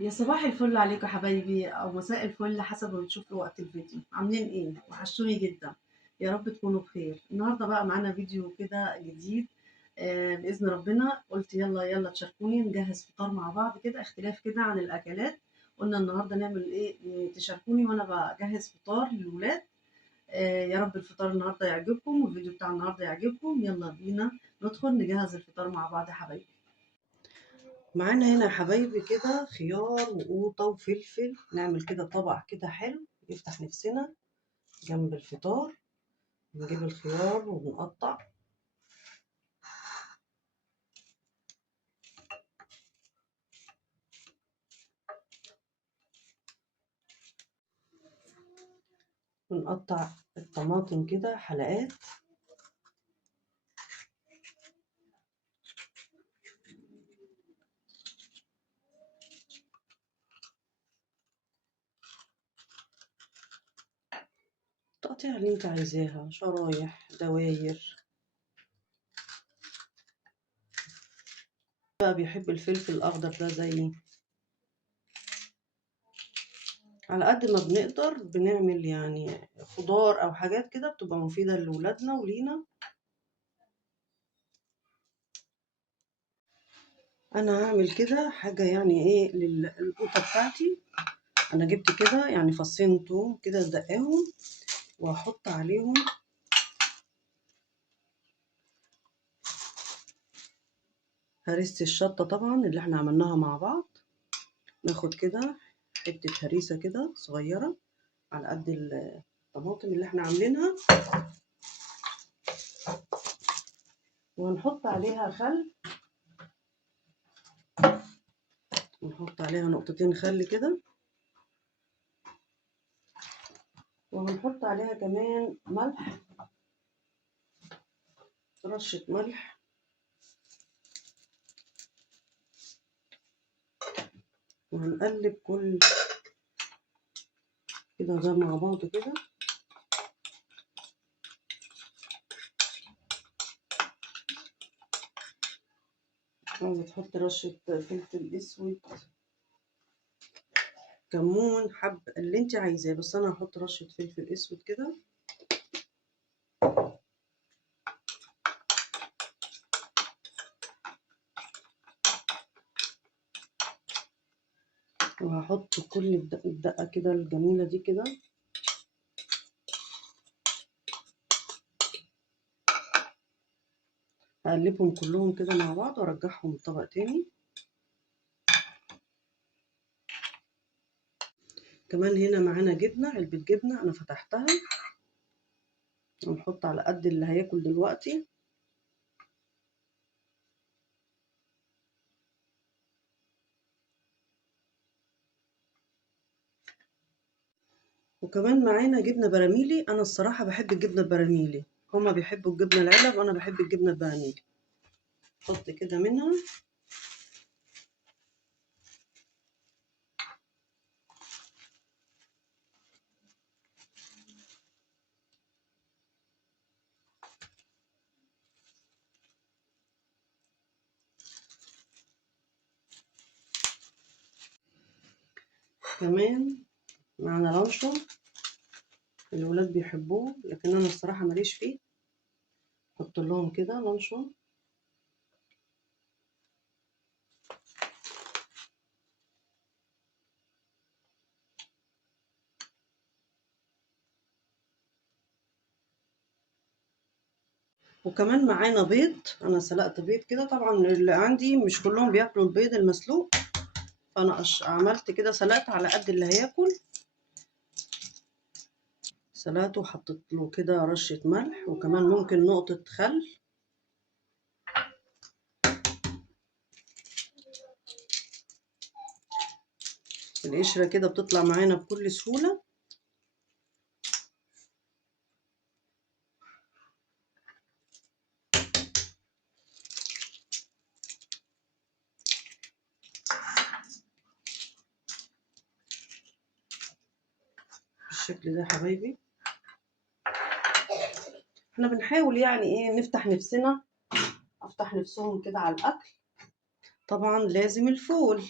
يا صباح الفل عليكم يا حبايبي او مساء الفل حسب ما بتشوفوا وقت الفيديو. عاملين ايه؟ وحشتوني جدا. يا رب تكونوا بخير. النهارده بقى معانا فيديو كده جديد. باذن ربنا قلت يلا يلا تشاركوني نجهز فطار مع بعض كده، اختلاف كده عن الاكلات. قلنا النهارده نعمل ايه؟ تشاركوني وانا بجهز فطار للولاد. يا رب الفطار النهارده يعجبكم والفيديو بتاع النهارده يعجبكم. يلا بينا ندخل نجهز الفطار مع بعض يا حبايبي. معانا هنا يا حبايبي كده خيار وقوطة وفلفل، نعمل كده طبق كده حلو يفتح نفسنا جنب الفطار. نجيب الخيار ونقطع، ونقطع الطماطم كده حلقات. التقطيع اللي انت عايزاها، شرايح دواير. بقى بيحب الفلفل الأخضر ده زيي. على قد ما بنقدر بنعمل يعني خضار أو حاجات كده بتبقى مفيدة لولادنا ولينا. أنا هعمل كده حاجة يعني إيه للقوطة بتاعتي. أنا جبت كده يعني فصين توم كده دقاهم، وهحط عليهم هريسة الشطة طبعا اللي احنا عملناها مع بعض. ناخد كده حتة هريسة كده صغيرة على قد الطماطم اللي احنا عاملينها، وهنحط عليها خل. ونحط عليها نقطتين خل كده، وهنحط عليها كمان ملح، رشة ملح. وهنقلب كل كده ده مع بعض كده. عايزة تحط رشة فلفل اسود، كمون، حب اللي انت عايزاه، بس انا هحط رشة فلفل اسود كده. وهحط كل الدقة كده الجميلة دي كده. هقلبهم كلهم كده مع بعض وارجعهم الطبق تاني. كمان هنا معانا جبنة، علبة جبنة انا فتحتها. ونحط على قد اللي هياكل دلوقتي. وكمان معانا جبنة براميلي، انا الصراحة بحب الجبنة البراميلي. هما بيحبوا الجبنة العلب وانا بحب الجبنة البراميلي. حط كده منها. كمان معانا لانشون، الولاد بيحبوه لكن انا الصراحة ماليش فيه. حط لهم كده لانشون. وكمان معانا بيض، انا سلقت بيض كده. طبعا اللي عندي مش كلهم بياكلوا البيض المسلوق، فانا عملت كده سلقت على قد اللي هياكل. سلقته وحطيت له كده رشة ملح وكمان ممكن نقطة خل. القشرة كده بتطلع معانا بكل سهولة. بالشكل ده يا حبايبي. احنا بنحاول يعني ايه نفتح نفسنا، افتح نفسهم كده على الاكل. طبعا لازم الفول.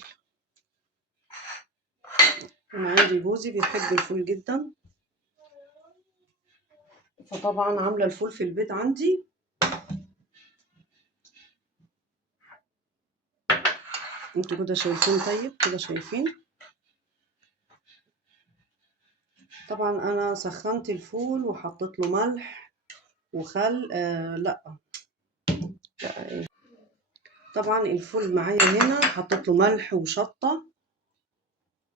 انا عندي جوزي بيحب الفول جدا، فطبعا عامله الفول في البيت عندي. انتوا كده شايفين؟ طيب كده شايفين. طبعا انا سخنت الفول وحطيت له ملح وخل. لا إيه. طبعا الفول معايا هنا حطيت له ملح وشطه،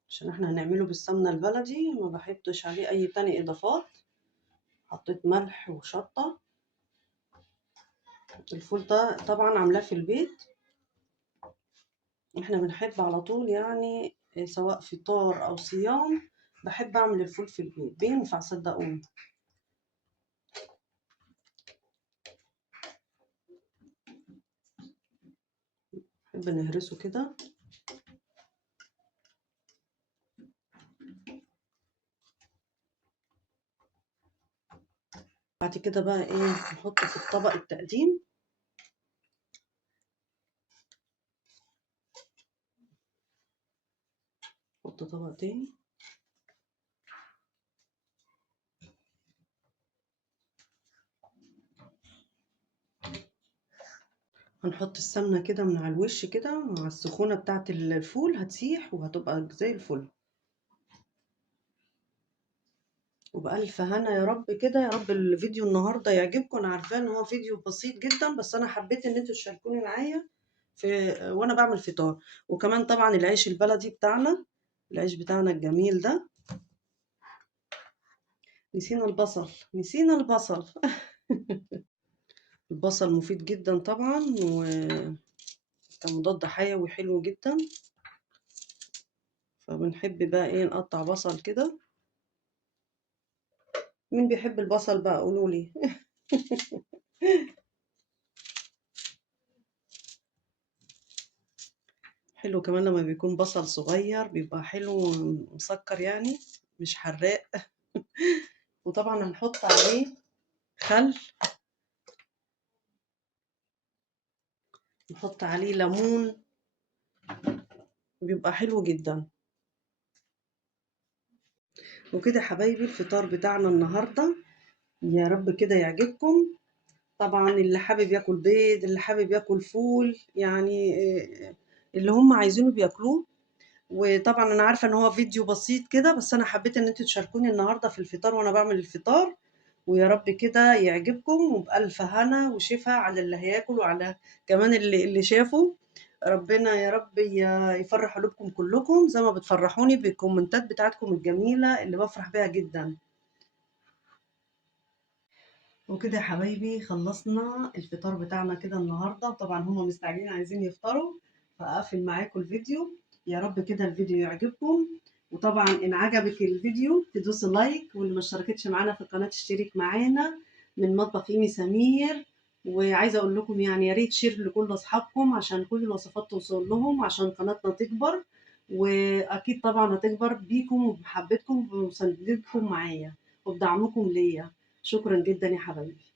عشان احنا هنعمله بالسمنه البلدي، ما بحطش عليه اي تاني اضافات. حطيت ملح وشطه. الفول ده طبعا عاملاه في البيت، احنا بنحب على طول يعني، سواء فطار او صيام بحب اعمل الفول في البيت، بينفع صدقوني. نحب نهرسه كده. بعد كده بقى ايه، نحطه في الطبق التقديم. نحط طبق تاني. هنحط السمنة كده من على الوش كده مع السخونة بتاعة الفول، هتسيح وهتبقى زي الفل. وبألف هنا يا رب كده. يا رب الفيديو النهاردة يعجبكم. أنا عارفة إن هو فيديو بسيط جدا، بس أنا حبيت إن انتوا تشاركوني معايا وأنا بعمل فطار. وكمان طبعا العيش البلدي بتاعنا، العيش بتاعنا الجميل ده. نسينا البصل، نسينا البصل. البصل مفيد جدا طبعا، ومضاد حيوي حلو جدا. فبنحب بقى ايه، نقطع بصل كده. مين بيحب البصل بقى قولولي. حلو كمان لما بيكون بصل صغير، بيبقى حلو مسكر يعني، مش حراق. وطبعا هنحط عليه خل، نحط عليه ليمون، بيبقى حلو جدا. وكده يا حبايبي الفطار بتاعنا النهارده، يا رب كده يعجبكم. طبعا اللي حابب ياكل بيض، اللي حابب ياكل فول، يعني اللي هم عايزينه بياكلوه. وطبعا انا عارفه ان هو فيديو بسيط كده، بس انا حبيت ان انتوا تشاركوني النهارده في الفطار وانا بعمل الفطار. ويا رب كده يعجبكم، وبألف هنا وشفا على اللي هياكل وعلى كمان اللي شافه. ربنا يا رب يفرح قلوبكم كلكم زي ما بتفرحوني بالكومنتات بتاعتكم الجميلة اللي بفرح بيها جدا. وكده يا حبايبي خلصنا الفطار بتاعنا كده النهارده. طبعا هما مستعجلين عايزين يفطروا، فاقفل معاكم الفيديو. يا رب كده الفيديو يعجبكم. وطبعا ان عجبك الفيديو تدوس لايك، واللي ما اشتركتش معانا في القناه تشترك معانا من مطبخ ايمي سمير. وعايزه اقول لكم يعني يا ريت شير لكل اصحابكم عشان كل الوصفات توصل لهم، عشان قناتنا تكبر. واكيد طبعا هتكبر بيكم وبمحبتكم وبمساندتكم معايا وبدعمكم ليا. شكرا جدا يا حبايبي.